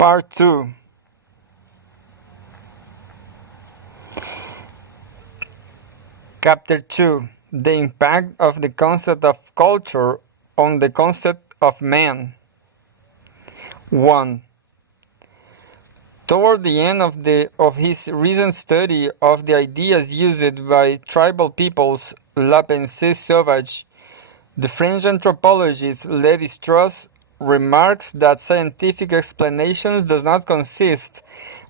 Part 2. Chapter 2. The impact of the concept of culture on the concept of man. 1. Toward the end of his recent study of the ideas used by tribal peoples, La Pensée Sauvage, the French anthropologist Lévi-Strauss remarks that scientific explanations does not consist,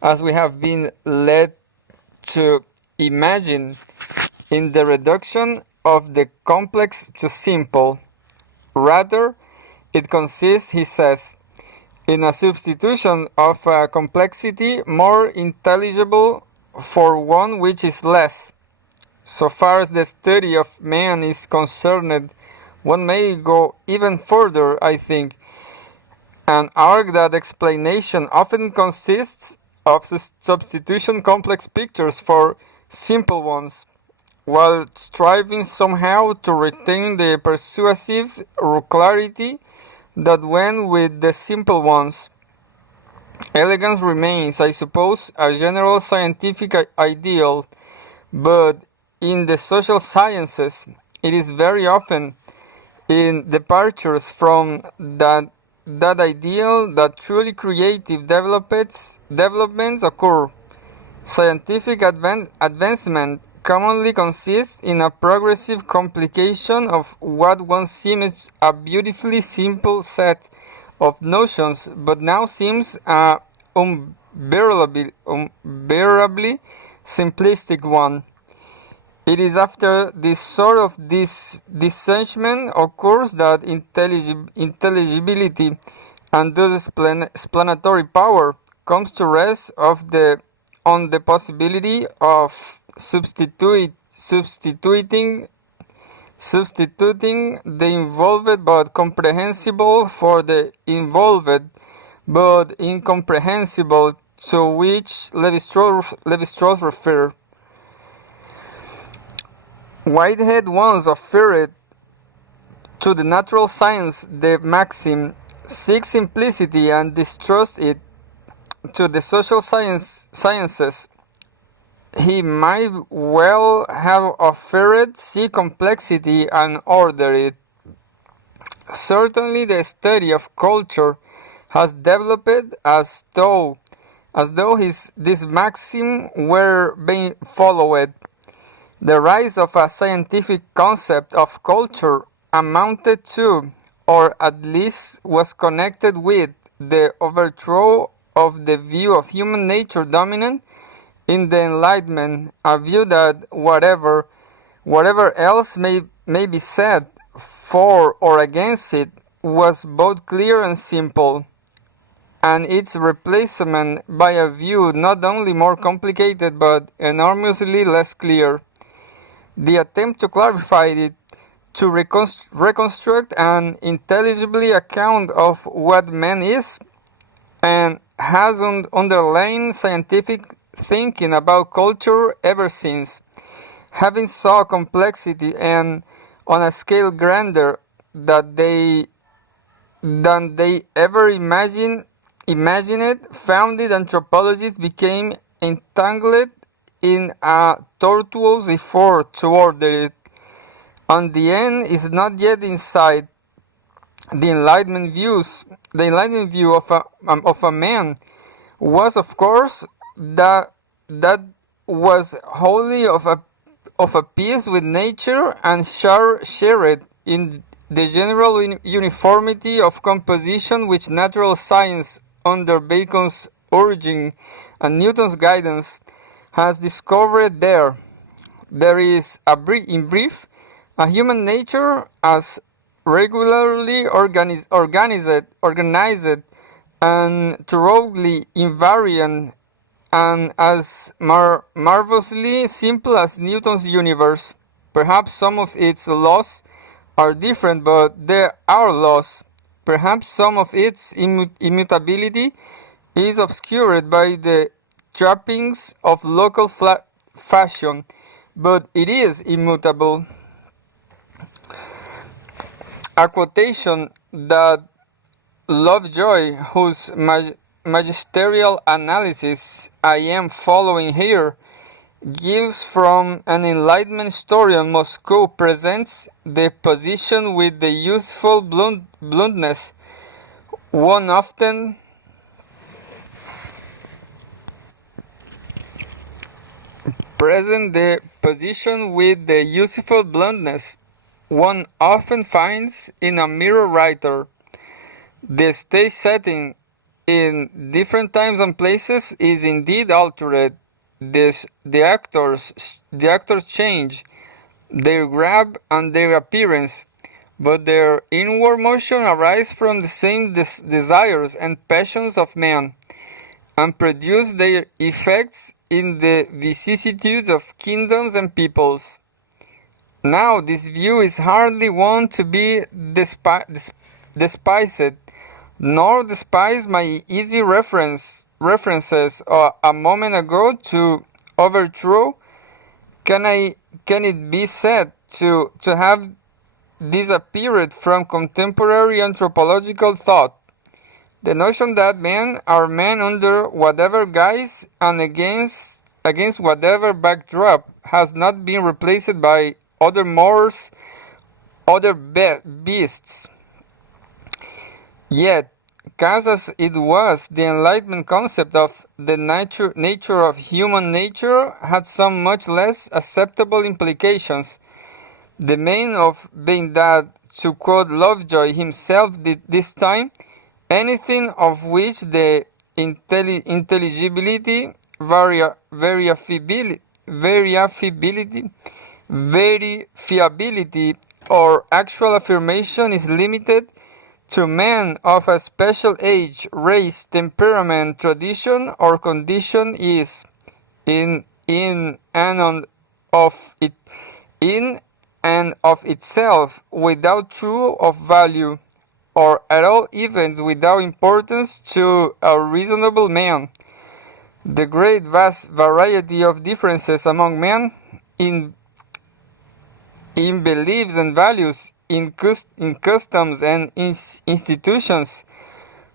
as we have been led to imagine, in the reduction of the complex to simple. Rather, it consists, he says, in a substitution of a complexity more intelligible for one which is less. So far as the study of man is concerned, one may go even further, I think, and argue that explanation often consists of substitution complex pictures for simple ones, while striving somehow to retain the persuasive clarity that went with the simple ones. Elegance remains, I suppose, a general scientific ideal, but in the social sciences it is very often in departures from that ideal that truly creative developments occur. Scientific advancement commonly consists in a progressive complication of what once seems a beautifully simple set of notions, but now seems a unbearably simplistic one. It is after this sort of dissension occurs that intelligibility and thus explanatory power comes to rest on the possibility of substituting the involved but comprehensible for the involved but incomprehensible, to which Lévi-Strauss refers. Whitehead once offered to the natural science the maxim, "Seek simplicity and distrust it." To the social sciences, he might well have offered, "Seek complexity and order it." Certainly the study of culture has developed as though this maxim were being followed. The rise of a scientific concept of culture amounted to, or at least was connected with, the overthrow of the view of human nature dominant in the Enlightenment, a view that whatever else may be said for or against it was both clear and simple, and its replacement by a view not only more complicated but enormously less clear. The attempt to clarify it, to reconstruct an intelligibly account of what man is, and has underlain scientific thinking about culture ever since, having saw complexity and on a scale grander than they ever imagined, founded anthropologists became entangled in a tortuous effort to order it, and the end is not yet in sight. The Enlightenment view of a man was, of course, that was wholly of a piece with nature and shared in the general uniformity of composition which natural science, under Bacon's urging and Newton's guidance, has discovered there. There is, in brief, a human nature as regularly organized and thoroughly invariant and as marvelously simple as Newton's universe. Perhaps some of its laws are different, but they are laws. Perhaps some of its immutability is obscured by the trappings of local fashion, but it is immutable. A quotation that Lovejoy, whose magisterial analysis I am following here gives from an Enlightenment historian Moscow presents the position with the useful bluntness one often one often finds in a mirror writer. The stage setting in different times and places is indeed altered. The actors change their grab and their appearance, but their inward motion arises from the same desires and passions of man, and produce their effects in the vicissitudes of kingdoms and peoples. Now, this view is hardly one to be despised, nor despise my easy references a moment ago to overthrow. Can it be said to have disappeared from contemporary anthropological thought? The notion that men are men under whatever guise and against whatever backdrop has not been replaced by other mores, other beasts. Yet, cast as it was, the Enlightenment concept of the nature of human nature had some much less acceptable implications. The main of being that, to quote Lovejoy himself did this time, anything of which the intelligibility, verifiability, or actual affirmation is limited to men of a special age, race, temperament, tradition, or condition is, in and of itself, without true of value, or at all events without importance to a reasonable man. The great vast variety of differences among men in beliefs and values, in customs and institutions,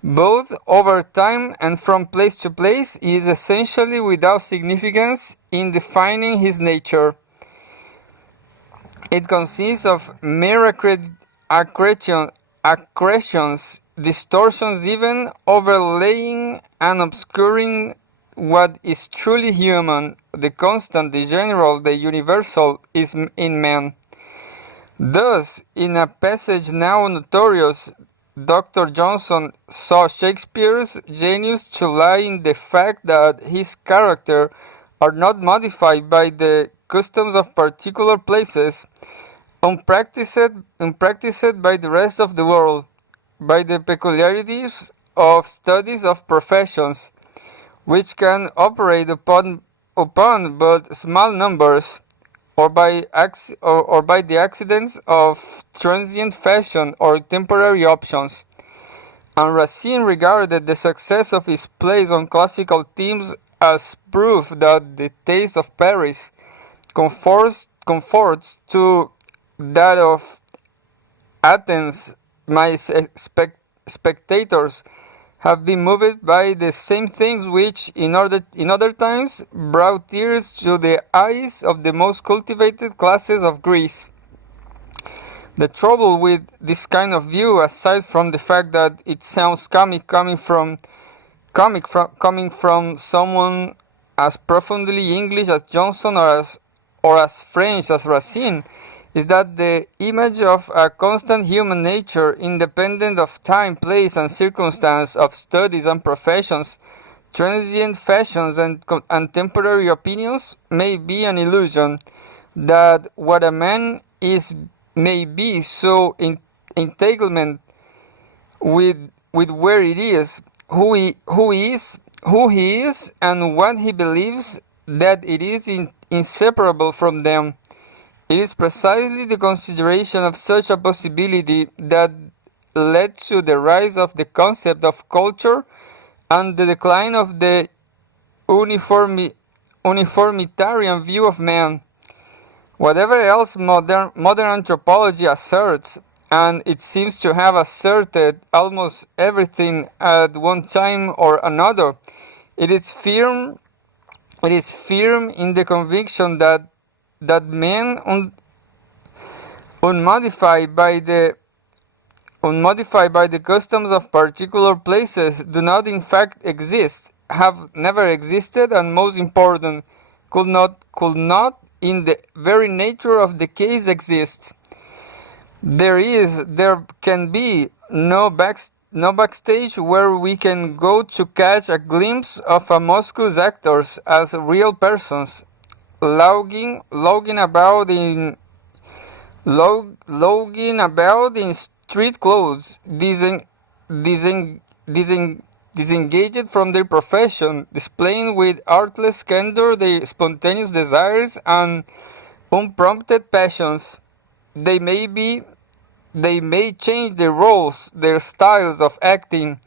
both over time and from place to place, is essentially without significance in defining his nature. It consists of mere accretions, distortions, even overlaying and obscuring what is truly human, the constant, the general, the universal, is in man. Thus, in a passage now notorious, Dr. Johnson saw Shakespeare's genius to lie in the fact that his characters are not modified by the customs of particular places, unpracticed by the rest of the world, by the peculiarities of studies of professions, which can operate upon but small numbers, or by the accidents of transient fashion or temporary options. And Racine regarded the success of his plays on classical themes as proof that the taste of Paris conforts to that of Athens. My spectators have been moved by the same things which, in other times, brought tears to the eyes of the most cultivated classes of Greece. The trouble with this kind of view, aside from the fact that it sounds comic coming from someone as profoundly English as Johnson or as French as Racine, is that the image of a constant human nature, independent of time, place, and circumstance, of studies and professions, transient fashions, and temporary opinions, may be an illusion. That what a man is may be so in entanglement with where it is, who he is, and what he believes, that it is inseparable from them. It is precisely the consideration of such a possibility that led to the rise of the concept of culture and the decline of the uniformitarian view of man. Whatever else modern anthropology asserts, and it seems to have asserted almost everything at one time or another. It is firm in the conviction that men unmodified by the customs of particular places do not in fact exist, have never existed, and most important, could not in the very nature of the case exist. There can be no backstage where we can go to catch a glimpse of a Moscow's actors as real persons, logging about in street clothes, disengaged from their profession, displaying with artless candor their spontaneous desires and unprompted passions. They may change their roles, their styles of acting,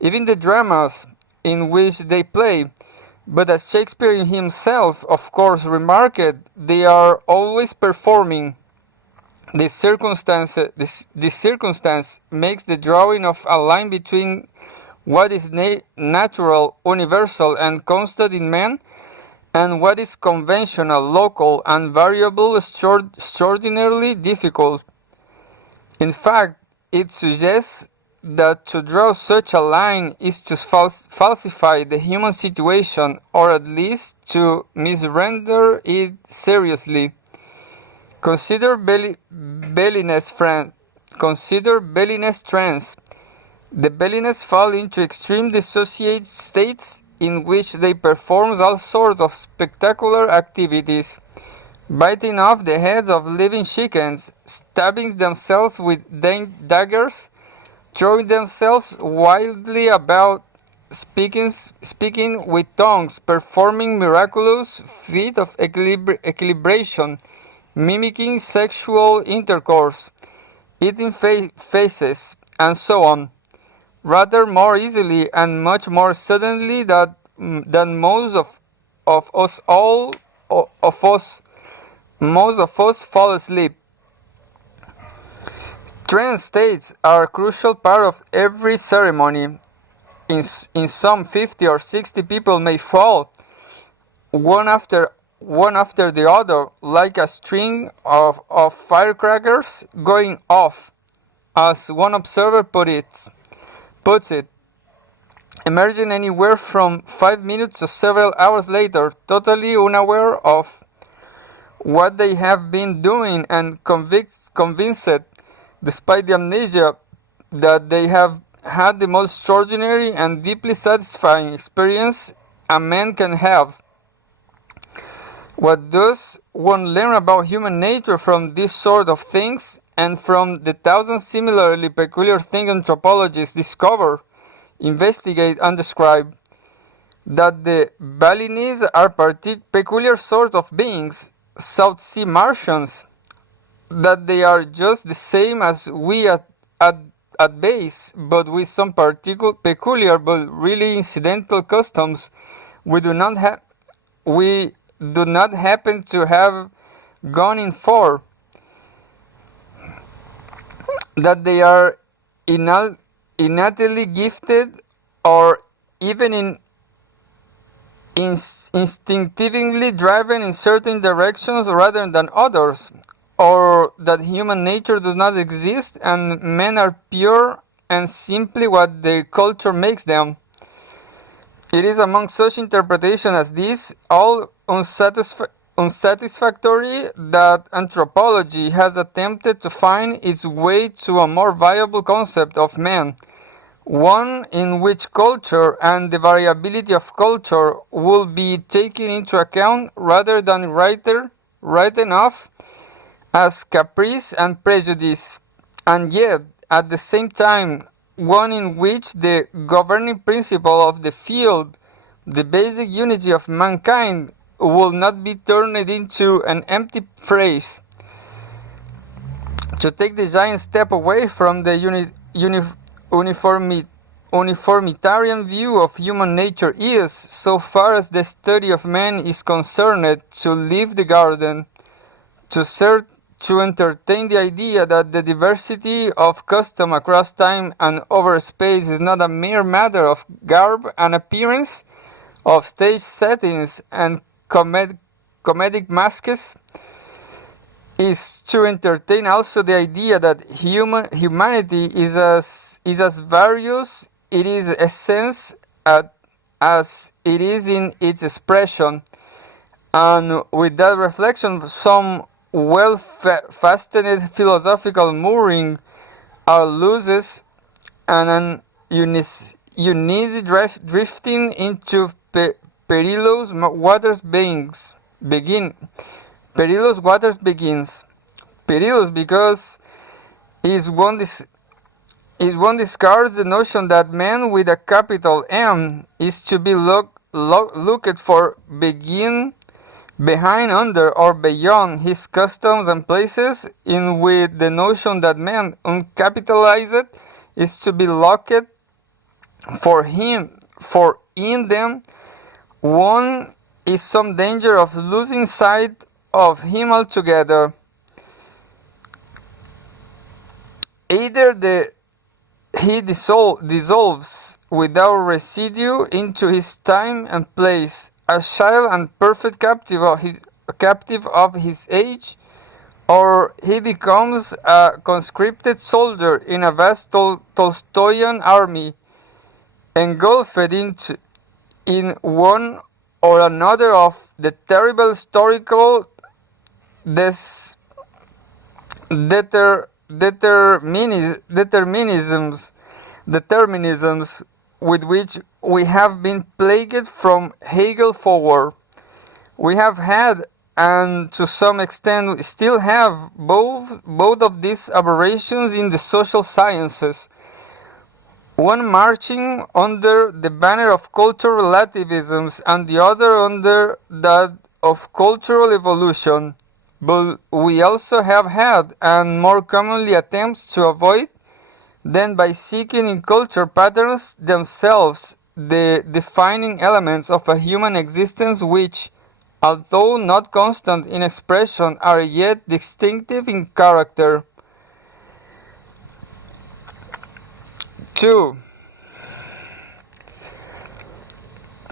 even the dramas in which they play, but as Shakespeare himself, of course, remarked, they are always performing. This circumstance makes the drawing of a line between what is natural, universal, and constant in man, and what is conventional, local, and variable extraordinarily difficult. In fact, it suggests that to draw such a line is to falsify the human situation, or at least to misrender it seriously. Consider Bellin's trance. The Bellines fall into extreme dissociated states in which they perform all sorts of spectacular activities, biting off the heads of living chickens, stabbing themselves with daggers, throwing themselves wildly about, speaking with tongues, performing miraculous feats of equilibration, mimicking sexual intercourse, eating faces, and so on, rather more easily and much more suddenly than most of us fall asleep. Trance states are a crucial part of every ceremony. In some 50 or 60 people may fall one after the other, like a string of firecrackers going off, as one observer puts it, emerging anywhere from 5 minutes to several hours later, totally unaware of what they have been doing and convinced, despite the amnesia, that they have had the most extraordinary and deeply satisfying experience a man can have. What does one learn about human nature from this sort of things, and from the thousand similarly peculiar things anthropologists discover, investigate, and describe? That the Balinese are peculiar sorts of beings, South Sea Martians, that they are just the same as we at base, but with some peculiar but really incidental customs we do not happen to have gone in for. That they are innately gifted, or even instinctively driven in certain directions rather than others, or that human nature does not exist and men are pure and simply what their culture makes them. It is among such interpretations as these, all unsatisfactory, that anthropology has attempted to find its way to a more viable concept of man, one in which culture and the variability of culture will be taken into account rather than written off as caprice and prejudice, and yet at the same time one in which the governing principle of the field, the basic unity of mankind, will not be turned into an empty phrase. To take the giant step away from the uniformitarian view of human nature is, so far as the study of man is concerned, to leave the garden, to to entertain the idea that the diversity of custom across time and over space is not a mere matter of garb and appearance, of stage settings and comedic masks, is to entertain also the idea that humanity is as various it is essence as it is in its expression, and with that reflection some well-fastened philosophical mooring are looses and an uneasy drifting into perilous waters perilous waters begins. Perilous because one discards the notion that man with a capital M is to be looked for behind, under, or beyond his customs and places, in with the notion that man uncapitalized is to be looked for in them one is some danger of losing sight of him altogether. Either he dissolves without residue into his time and place, a child and perfect captive of his age, or he becomes a conscripted soldier in a vast Tolstoyan army, engulfed in one or another of the terrible historical determinisms with which we have been plagued from Hegel forward. We have had, and to some extent still have, both of these aberrations in the social sciences, one marching under the banner of cultural relativisms and the other under that of cultural evolution. But we also have had, and more commonly attempts to avoid them by seeking in culture patterns themselves the defining elements of a human existence which, although not constant in expression, are yet distinctive in character. 2.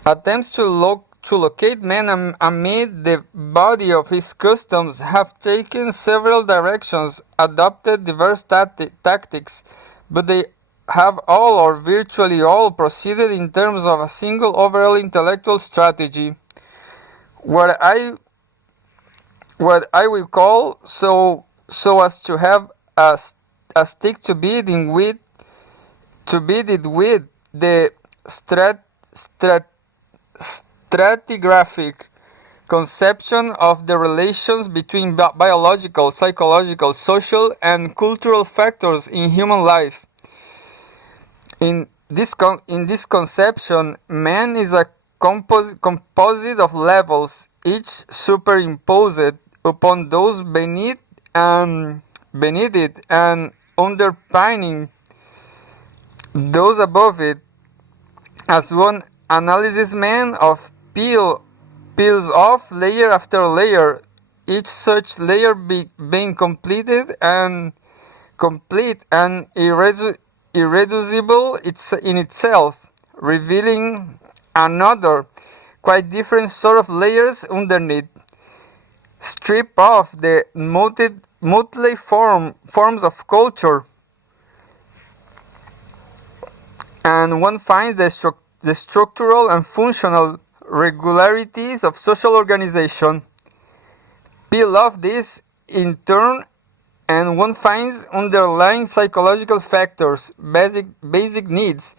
Attempts to locate man amid the body of his customs have taken several directions, adopted diverse tactics, but they have all or virtually all proceeded in terms of a single overall intellectual strategy. What I will call so as to have a stick to beat it with the stratigraphic conception of the relations between biological, psychological, social, and cultural factors in human life. In this conception, man is a composite of levels, each superimposed upon those beneath it and underpinning those above it. As one analysis man peels off layer after layer, each such layer being complete and irreducible in itself, revealing another, quite different sort of layers underneath. Strip off the motley forms of culture, and one finds the structural and functional regularities of social organization. Peel off this in turn, and one finds underlying psychological factors, basic needs,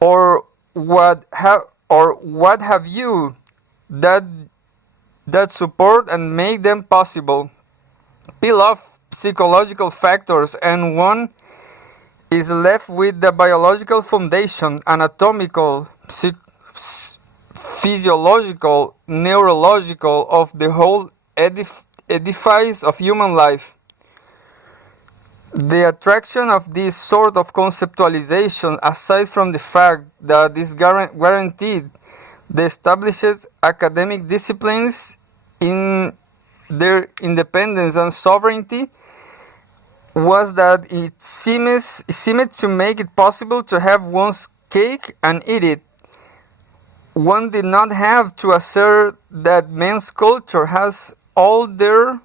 or what have you, that support and make them possible. Peel off psychological factors, and one is left with the biological foundation, anatomical, physiological, neurological, of the whole edifice of human life. The attraction of this sort of conceptualization, aside from the fact that this guaranteed the established academic disciplines in their independence and sovereignty was that it seemed to make it possible to have one's cake and eat it. One did not have to assert that man's culture has all there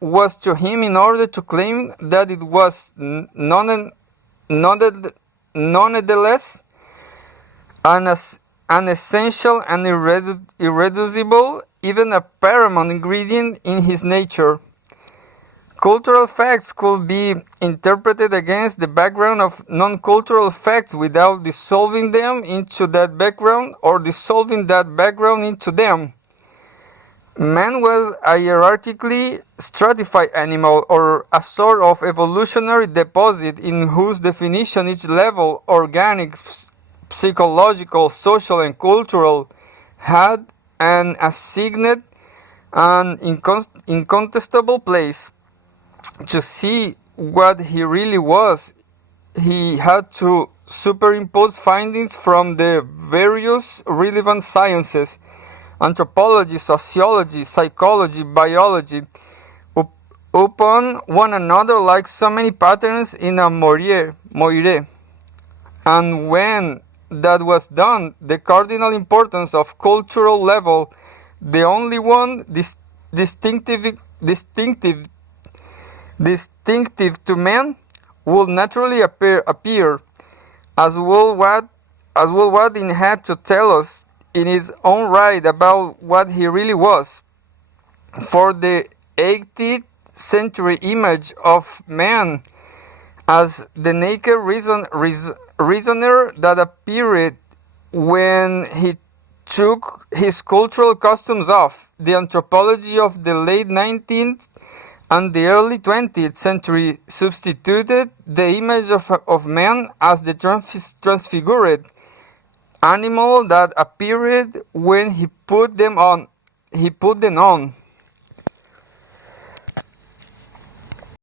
was to him in order to claim that it was nonetheless an essential and irreducible, even a paramount ingredient in his nature. Cultural facts could be interpreted against the background of non-cultural facts without dissolving them into that background or dissolving that background into them. Man was a hierarchically stratified animal, or a sort of evolutionary deposit in whose definition each level, organic, psychological, social, and cultural, had an assigned and incontestable place. To see what he really was, he had to superimpose findings from the various relevant sciences, anthropology, sociology, psychology, biology, upon one another like so many patterns in a moire. And when that was done, the cardinal importance of cultural level, the only one distinctive to man, would naturally appear, as will what it had to tell us in his own right about what he really was. For the 18th century image of man as the naked reasoner that appeared when he took his cultural customs off, the anthropology of the late 19th and the early 20th century substituted the image of man as the transfigured animal that appeared when he put them on.